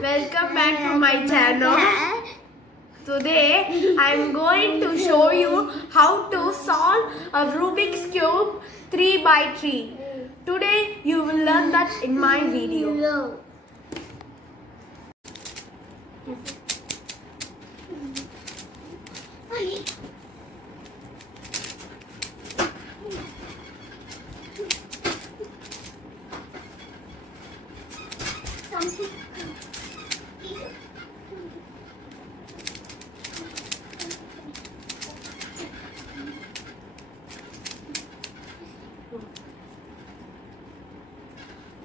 Welcome back to my channel. Today I am going to show you how to solve a Rubik's Cube 3 by 3. Today you will learn that in my video.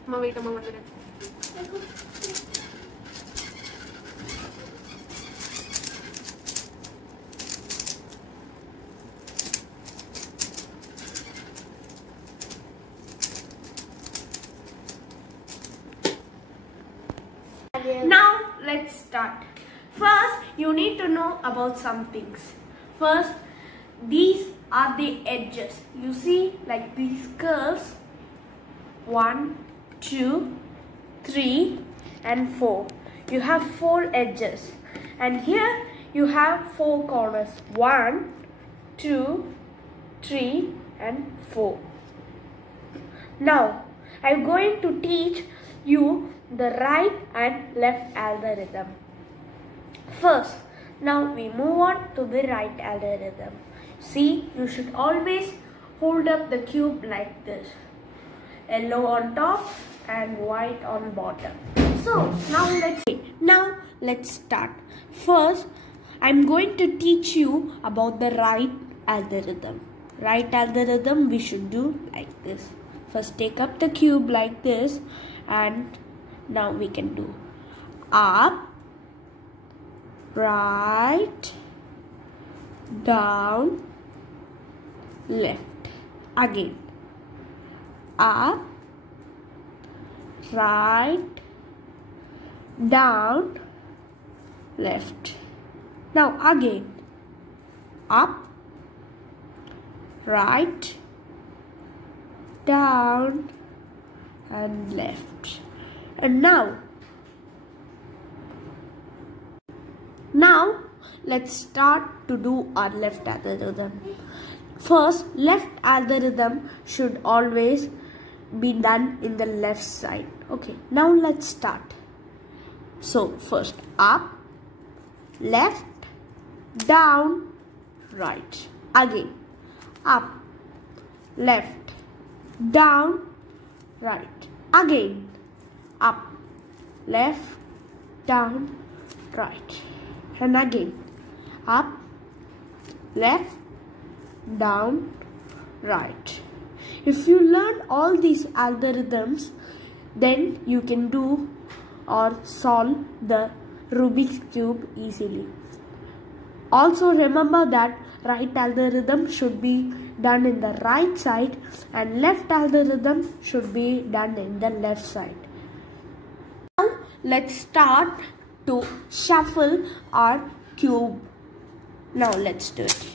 Wait a minute. Now let's start. First, you need to know about some things. First, these are the edges. You see, like these curves. 1, 2, 3 and 4. You have 4 edges, and here you have 4 corners. 1, 2, 3 and 4. Now I am going to teach you the right and left algorithm. First, now we move on to the right algorithm. See, you should always hold up the cube like this. Yellow on top and white on bottom. So now let's start. First, I'm going to teach you about the right algorithm. Right algorithm we should do like this. First, take up the cube like this, and now we can do up, right, down, left. Again, up, right, down, left. Now again, up, right, down and left. And now let's start to do our left algorithm. First, left algorithm should always be done in the left side. Okay, now let's start. So first, up, left, down, right. Again, up, left, down, right. Again, up, left, down, right. And again, up, left, down, right. If you learn all these algorithms, then you can do or solve the Rubik's Cube easily. Also remember that right algorithm should be done in the right side and left algorithm should be done in the left side. Now let's start to shuffle our cube. Now let's do it.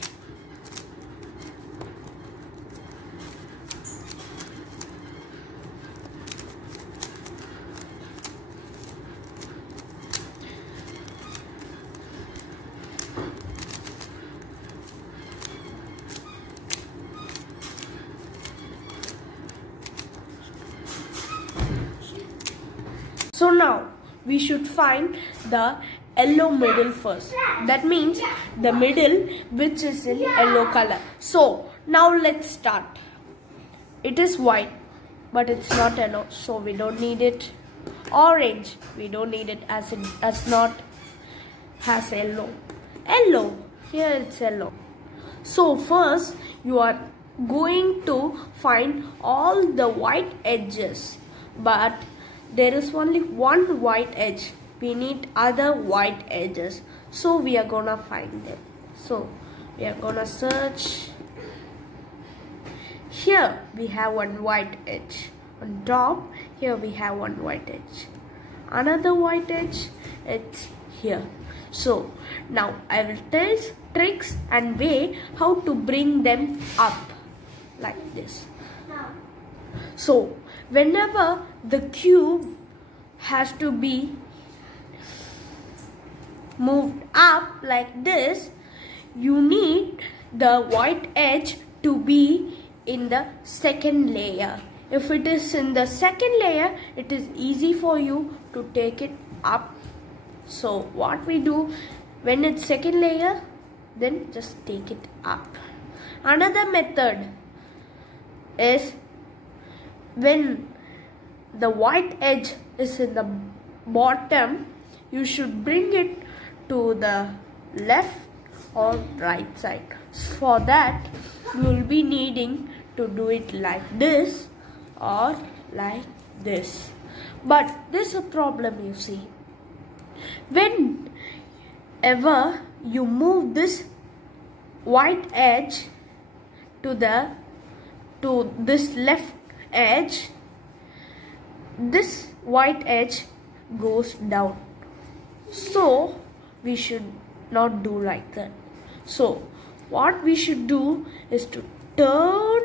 So now we should find the yellow middle first. That means the middle which is in yellow color. So now let's start. It is white, but it's not yellow, so we don't need it. Orange, we don't need it as it does not has yellow. Yellow, here it's yellow. So first you are going to find all the white edges, but there is only one white edge. We need other white edges. So we are gonna find them. So we are gonna search. Here we have one white edge. On top, here we have one white edge. Another white edge, it's here. So now I will tell tricks and way how to bring them up like this. So whenever the cube has to be moved up like this, you need the white edge to be in the second layer. If it is in the second layer, it is easy for you to take it up. So what we do, when it's second layer, then just take it up. Another method is when the white edge is in the bottom, you should bring it to the left or right side. For that, you will be needing to do it like this or like this. But there's a problem, you see. Whenever you move this white edge to this left edge, this white edge goes down. So we should not do like that. So what we should do is to turn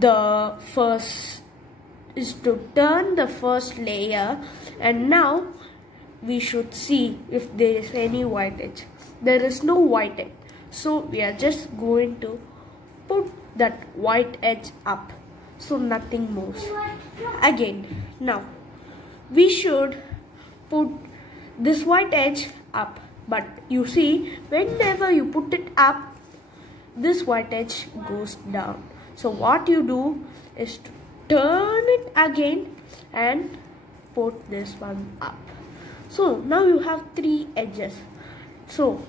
the first layer, and now we should see if there is any white edge. There is no white edge, so we are just going to put that white edge up so nothing moves. Again, now we should put this white edge up, but you see, whenever you put it up, this white edge goes down. So what you do is to turn it again and put this one up. So now you have 3 edges. So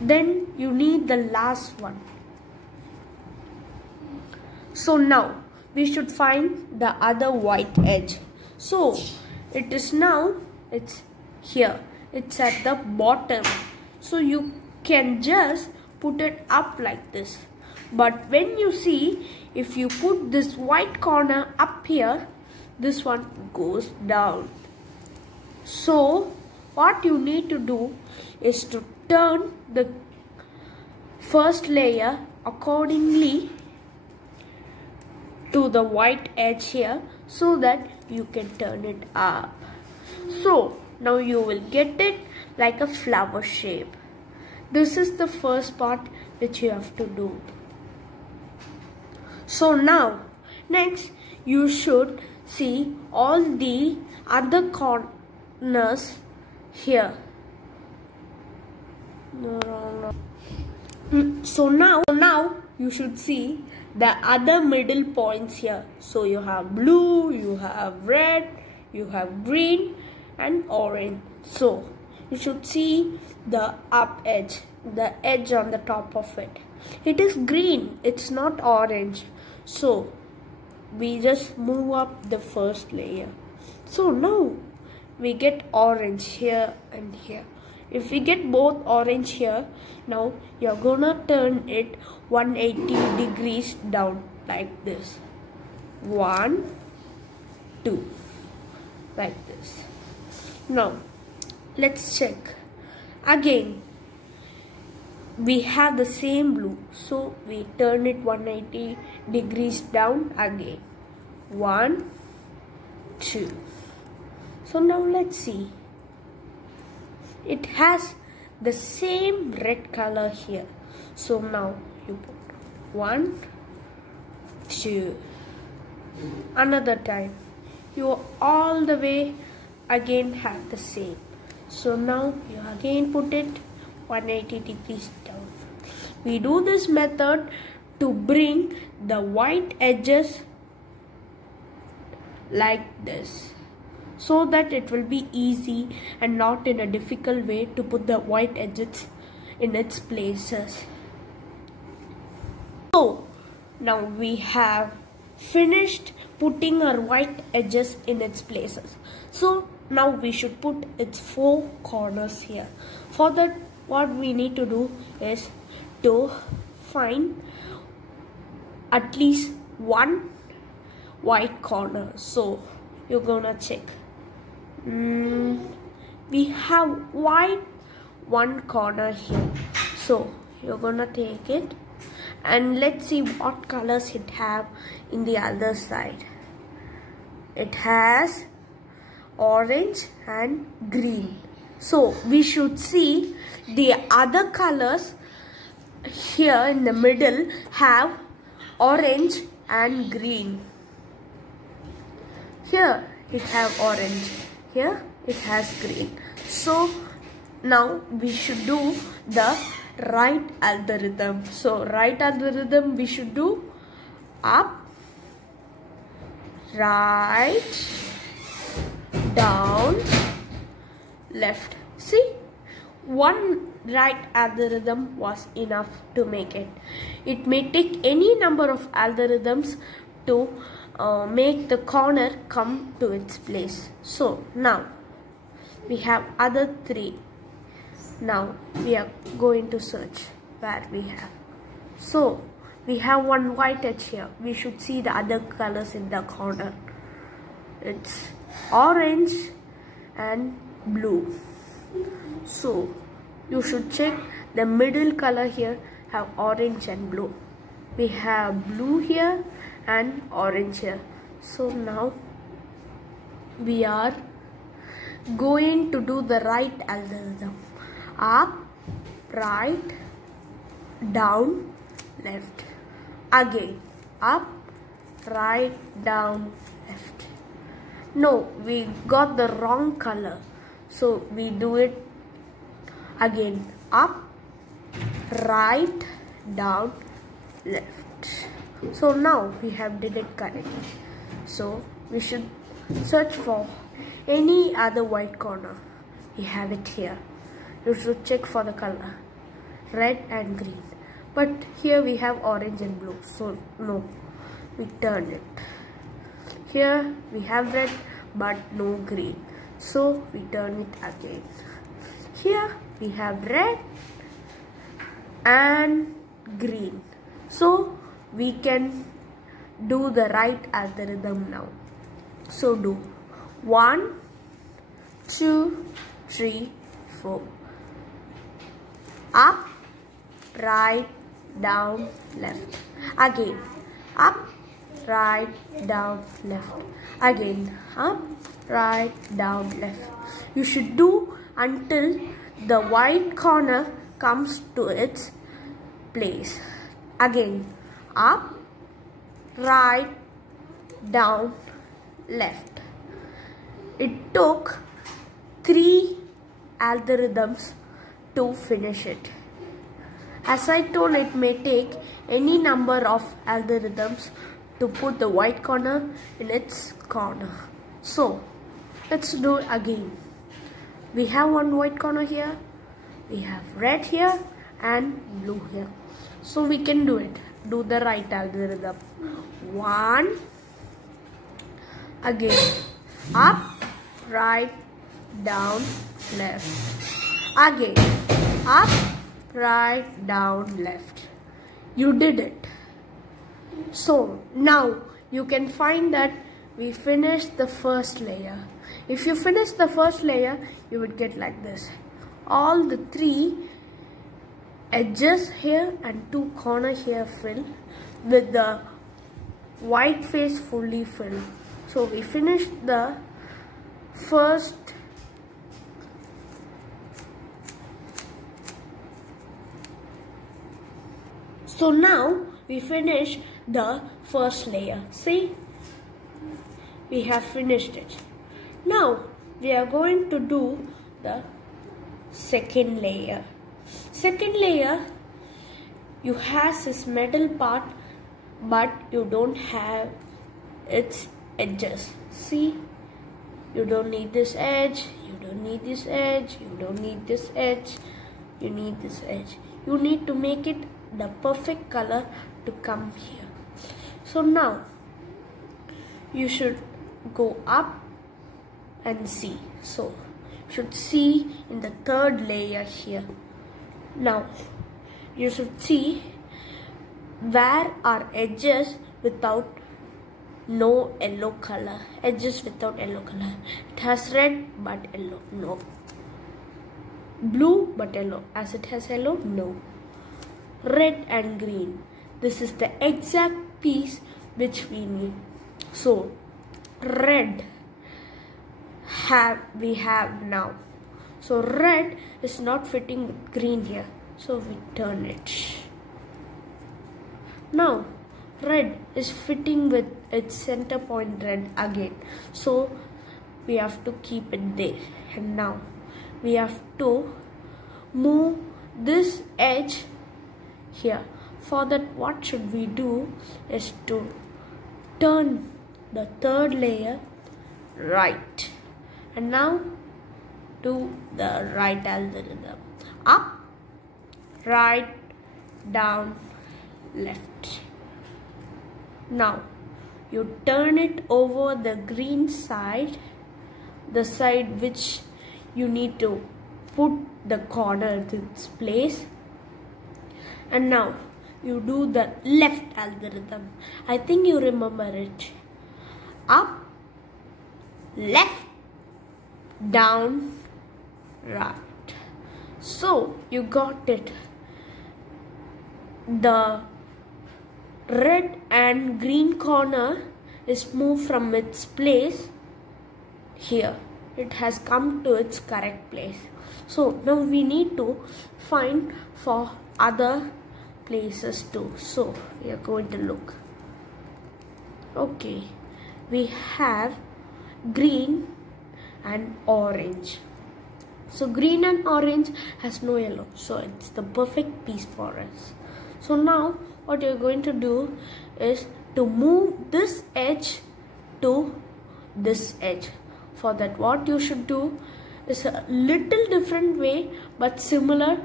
then you need the last one. So now we should find the other white edge. So it is now, it's here, it's at the bottom. So you can just put it up like this. But when you see, if you put this white corner up here, this one goes down. So what you need to do is to turn the first layer accordingly to the white edge here, so that you can turn it up. So now you will get it like a flower shape. This is the first part which you have to do. So now next you should see all the other corners here. So now you should see the other middle points here. So you have blue, you have red, you have green and orange. So you should see the up edge, the edge on the top of it. It is green, it's not orange. So we just move up the first layer. So now we get orange here and here. If we get both orange here, now you're gonna turn it 180 degrees down like this. 1, 2, like this. Now let's check. Again, we have the same blue, so we turn it 180 degrees down again. 1, 2. So now let's see. It has the same red color here. So now you put 1, 2. Another time. You all the way again have the same. So now you again put it 180 degrees down. We do this method to bring the white edges like this, so that it will be easy and not in a difficult way to put the white edges in its places. So now we have finished putting our white edges in its places. So now we should put its 4 corners here. For that, what we need to do is to find at least one white corner. So you're gonna check. We have white one corner here. So you're gonna take it and let's see what colors it have in the other side. It has orange and green. So we should see the other colors here in the middle have orange and green. Here it have orange, here it has green. So now we should do the right algorithm. So right algorithm we should do up, right, down, left. See, one right algorithm was enough to make it. It may take any number of algorithms to make the corner come to its place. So now we have other three. Now we are going to search where we have. So we have one white edge here. We should see the other colors in the corner. It's orange and blue. So you should check the middle color here have orange and blue. We have blue here and orange here. So now we are going to do the right algorithm. Up, right, down, left. Again, up, right, down, left. No, we got the wrong color. So we do it again. Up, right, down, left. So now we have did it correctly. So we should search for any other white corner. We have it here. You should check for the color red and green. But here we have orange and blue. So no, we turn it. Here we have red but no green. So we turn it again. Here we have red and green. So we can do the right algorithm now. So do 1, 2, 3, 4. Up, right, down, left. Again, up, right, down, left. Again, up, right, down, left. You should do until the white corner comes to its place. Again, up, right, down, left. It took 3 algorithms to finish it. As I told, it may take any number of algorithms to put the white corner in its corner. So let's do it again. We have one white corner here, we have red here and blue here. So we can do it. Do the right algorithm. 1, again, up, right, down, left. Again, up, right, down, left. You did it. So now you can find that we finished the first layer. If you finish the first layer, you would get like this. All the 3 edges here and 2 corners here filled with the white face fully filled. So we finished the first So now we finish the first layer. See, we have finished it. Now we are going to do the second layer. Second layer, you have this metal part, but you don't have its edges. See, you don't need this edge, you don't need this edge, you don't need this edge, you need this edge. You need to make it the perfect color to come here. So now you should go up and see. So you should see in the third layer here. Now you should see where are edges without no yellow color. Edges without yellow color. It has red but yellow. No. Blue but yellow. As it has yellow, no. Red and green. This is the exact piece which we need. So red we have now. So red is not fitting with green here. So we turn it. Now red is fitting with its center point red again. So we have to keep it there. And now we have to move this edge here. For that, what should we do is to turn the third layer right. And now do the right algorithm. Up, right, down, left. Now you turn it over the green side, the side which you need to put the corner in its place. And now you do the left algorithm. I think you remember it. Up, left, down, right. So you got it. The red and green corner is moved from its place here. It has come to its correct place. So now we need to find for other places too. So we are going to look. Okay, we have green and orange. So green and orange has no yellow, so it's the perfect piece for us. So now what you're going to do is to move this edge to this edge. For that, what you should do is a little different way but similar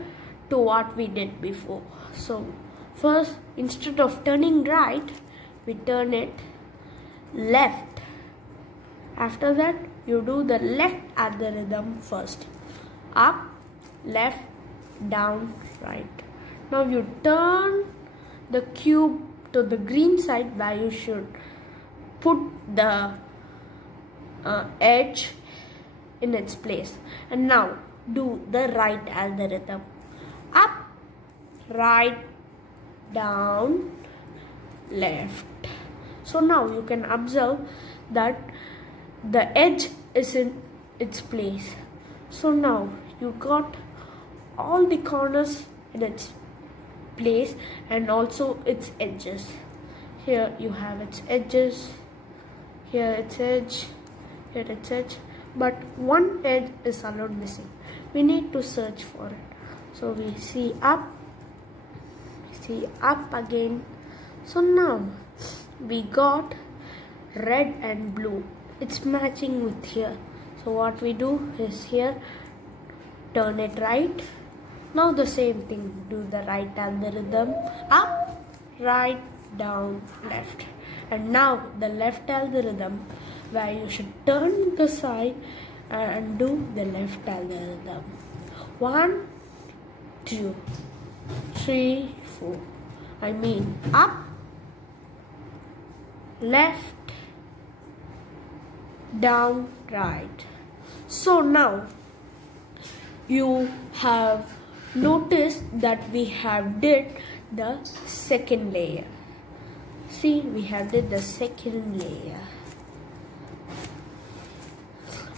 to what we did before. So first, instead of turning right, we turn it left. After that, you do the left algorithm first. Up, left, down, right. Now you turn the cube to the green side where you should put the edge in its place. And now do the right algorithm. Up, right, down, left. So now you can observe that the edge is in its place. So now you got all the corners in its place and also its edges. Here you have its edges, here its edge, here its edge, but one edge is alone missing. We need to search for it. So we see up again. So now we got red and blue. It's matching with here. So what we do is here, turn it right. Now the same thing, do the right algorithm. Up, right, down, left. And now the left algorithm, where you should turn the side and do the left algorithm. 1, 2, 3, 4. I mean up, left, down, right. So now you have noticed that we have did the second layer. See, we have did the second layer.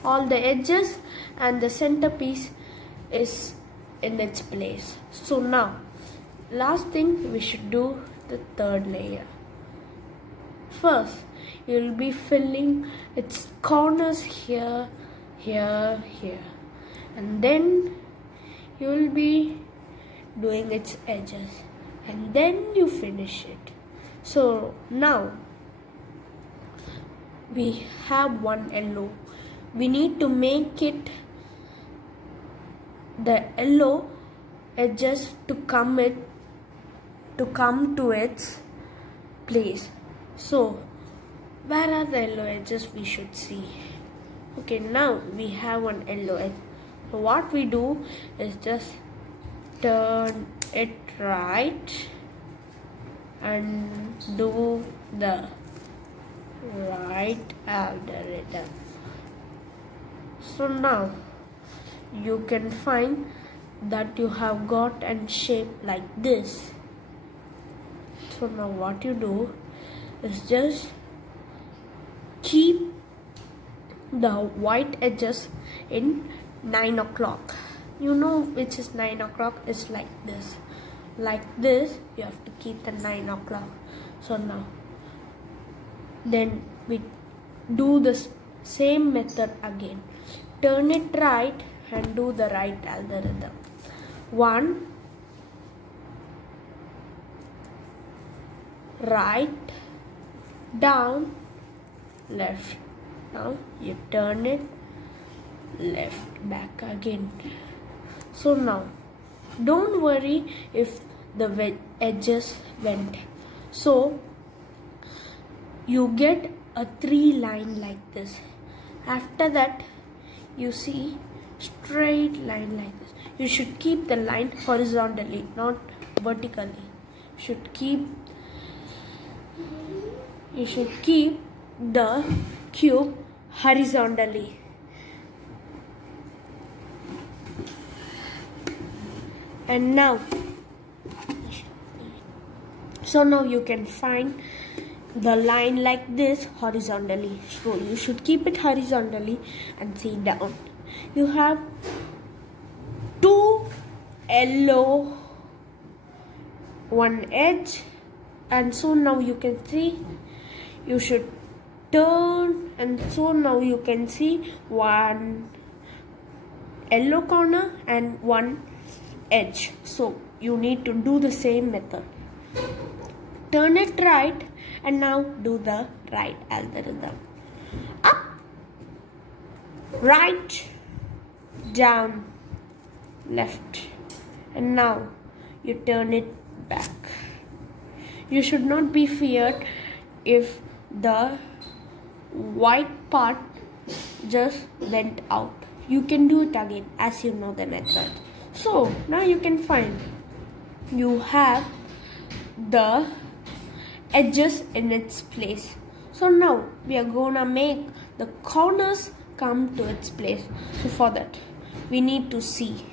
All the edges and the centerpiece is in its place. So now last thing we should do the third layer. First, you will be filling its corners here, here, here, and then you will be doing its edges, and then you finish it. So now we have one yellow. We need to make it the yellow edges to come to its place. So where are the yellow edges we should see? Okay, now we have one yellow edge. So what we do is just turn it right and do the right algorithm. So now you can find that you have got a shape like this. So now what you do is just keep the white edges in 9 o'clock. You know which is 9 o'clock? It's like this. Like this, you have to keep the 9 o'clock. So now, then we do this same method again. Turn it right and do the right algorithm. 1, right, down, left. Now you turn it left, back again. So now, don't worry if the edges went. So you get a 3 line like this. After that, you see straight line like this. You should keep the line horizontally, not vertically. You should keep the cube horizontally. And now, so now you can find the line like this horizontally. So you should keep it horizontally and see down. You have 2 yellow, 1 edge, and so now you can see you should turn, and so now you can see 1 yellow corner and 1 edge. So you need to do the same method. Turn it right and now do the right algorithm. Up, right, down, left, and now you turn it back. You should not be feared if the white part just went out. You can do it again as you know the method. So now you can find you have the edges in its place. So now we are gonna make the corners come to its place. So for that we need to see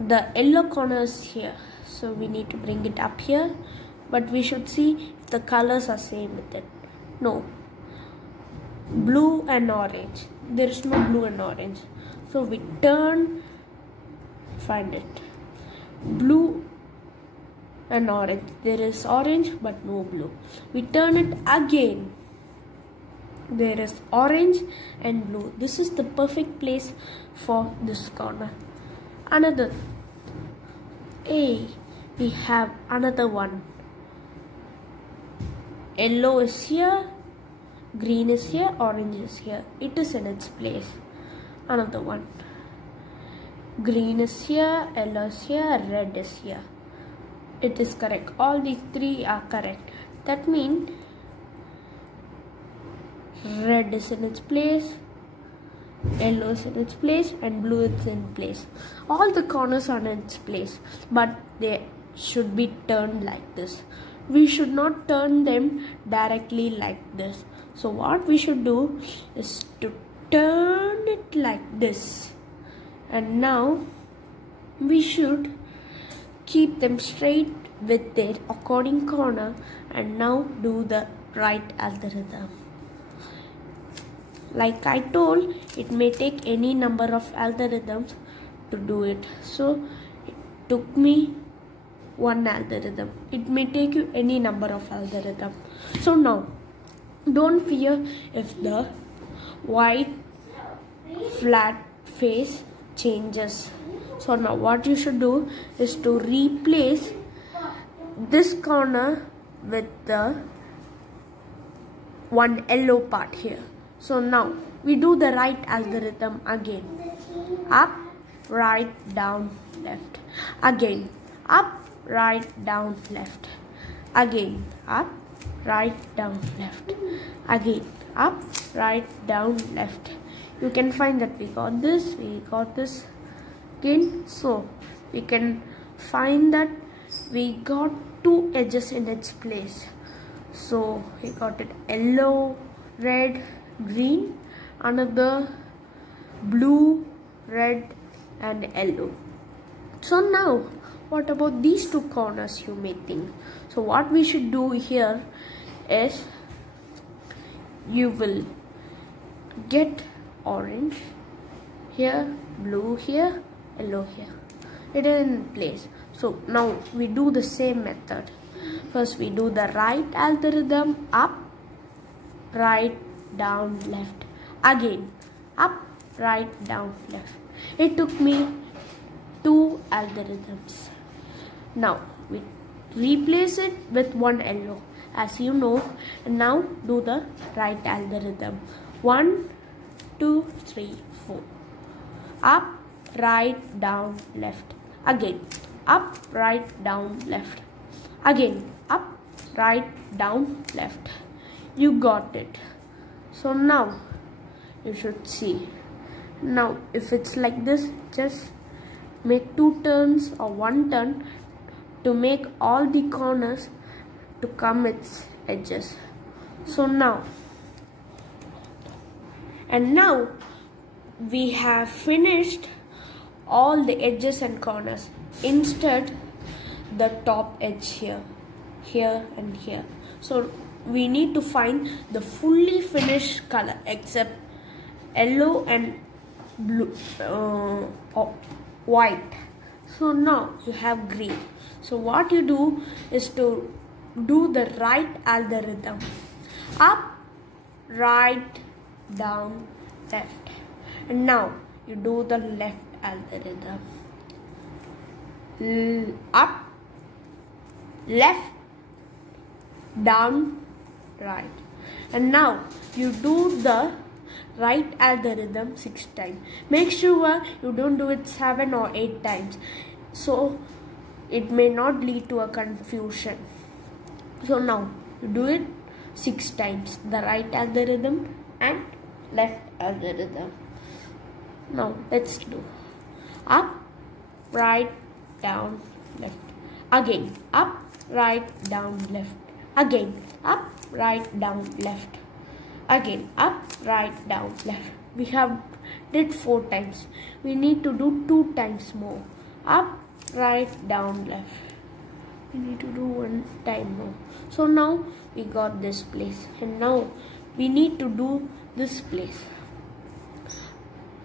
the yellow corners here. So we need to bring it up here, but we should see if the colors are same with it. No, blue and orange. There is no blue and orange. So we turn, find it. Blue and orange. There is orange but no blue. We turn it again. There is orange and blue. This is the perfect place for this corner. Another. We have another one. Yellow is here, green is here, orange is here. It is in its place. Another one. Green is here, yellow is here, red is here. It is correct. All these 3 are correct. That means red is in its place, yellow is in its place, and blue is in place. All the corners are in its place, but they should be turned like this. We should not turn them directly like this. So what we should do is to turn it like this. And now we should keep them straight with their according corner, and now do the right algorithm. Like I told, it may take any number of algorithms to do it. So it took me 1 algorithm. It may take you any number of algorithms. So now, don't fear if the white flat face changes. So now what you should do is to replace this corner with the 1 yellow part here. So now we do the right algorithm again. Up, right, down, left. Again. Up, right, down, left. Again. Up, right, down, left. Again. Up, right, down, left. You can find that we got this again. So we can find that we got 2 edges in its place. So we got it yellow, red, green, another blue, red, and yellow. So now what about these 2 corners, you may think. So what we should do here is you will get orange here, blue here, yellow here. It is in place. So now we do the same method. First we do the right algorithm, up, right, down, left. Again, up, right, down, left. It took me 2 algorithms. Now we replace it with one yellow, as you know. And now do the right algorithm. 1, 2, 3, 4. Up, right, down, left. Again, up, right, down, left. Again, up, right, down, left. You got it. So now you should see. Now if it's like this, just make 2 turns or 1 turn to make all the corners to come its edges. So now, and now we have finished all the edges and corners. Instead, the top edge here, here and here. So we need to find the fully finished color except yellow and blue, white. So now you have green. So what you do is to do the right algorithm. Up, right, down, left. And now you do the left algorithm. Up, left, down, right. And now you do the right algorithm 6 times. Make sure you don't do it 7 or 8 times, so it may not lead to a confusion. So now you do it 6 times, the right algorithm and left algorithm. Now let's do up, right, down, left. Again, up, right, down, left. Again, up, right, down, left. Again, up, right, down, left. We have did 4 times. We need to do 2 times more. Up, right, down, left. We need to do 1 time more. So now we got this place, and now we need to do this place.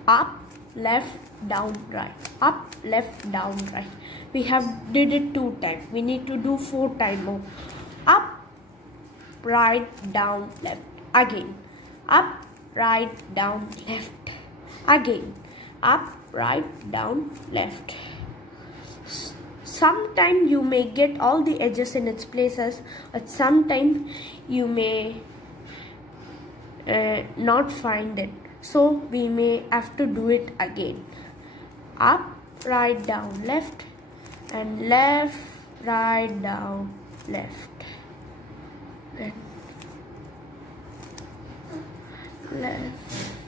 Up, left, down, right. Up, left, down, right. We have did it 2 times. We need to do 4 times more. Up, right, down, left. Again, up, right, down, left. Again, up, right, down, left. Sometimes you may get all the edges in its places, but sometimes you may not find it. So we may have to do it again. Up, right, down, left, and left, right, down, left. Then left,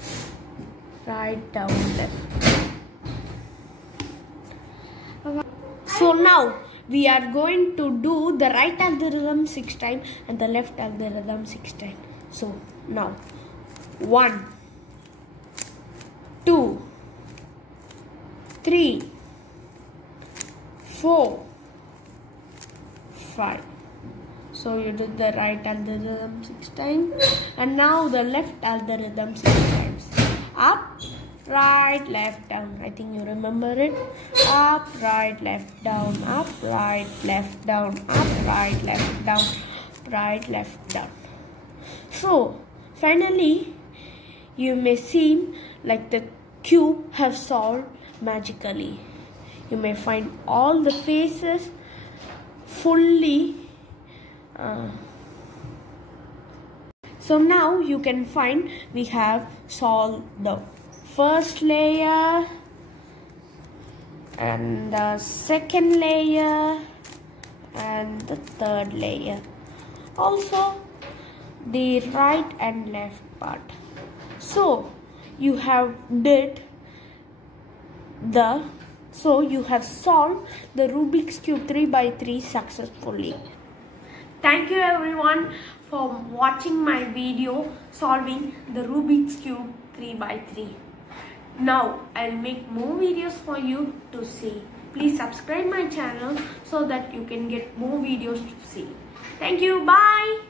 right, down, left. So now we are going to do the right algorithm 6 times and the left algorithm 6 times. So now 1, 2, 3, 4, 5. So you did the right algorithm 6 times and now the left algorithm 6 times. Up, right, left, down. I think you remember it. Up, right, left, down. Up, right, left, down. Up, right, left, down. Right, left, down. So finally you may seem like the cube have solved magically. You may find all the faces fully. So now you can find we have solved the first layer and the second layer and the third layer. Also the right and left part. So you have solved the Rubik's Cube 3x3 successfully. Thank you everyone for watching my video solving the Rubik's Cube 3x3. Now I'll make more videos for you to see. Please subscribe my channel so that you can get more videos to see. Thank you. Bye.